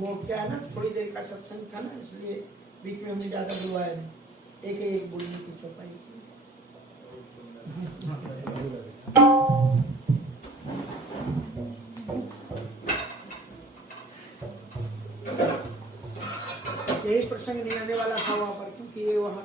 वो क्या ना थोड़ी देर का सत्संग था ना, इसलिए बीच में हमने ज्यादा बुलवाया नहीं, एक एक बोलने की चौपाई यही प्रसंग नहीं आने वाला था वहां पर, क्योंकि ये वहां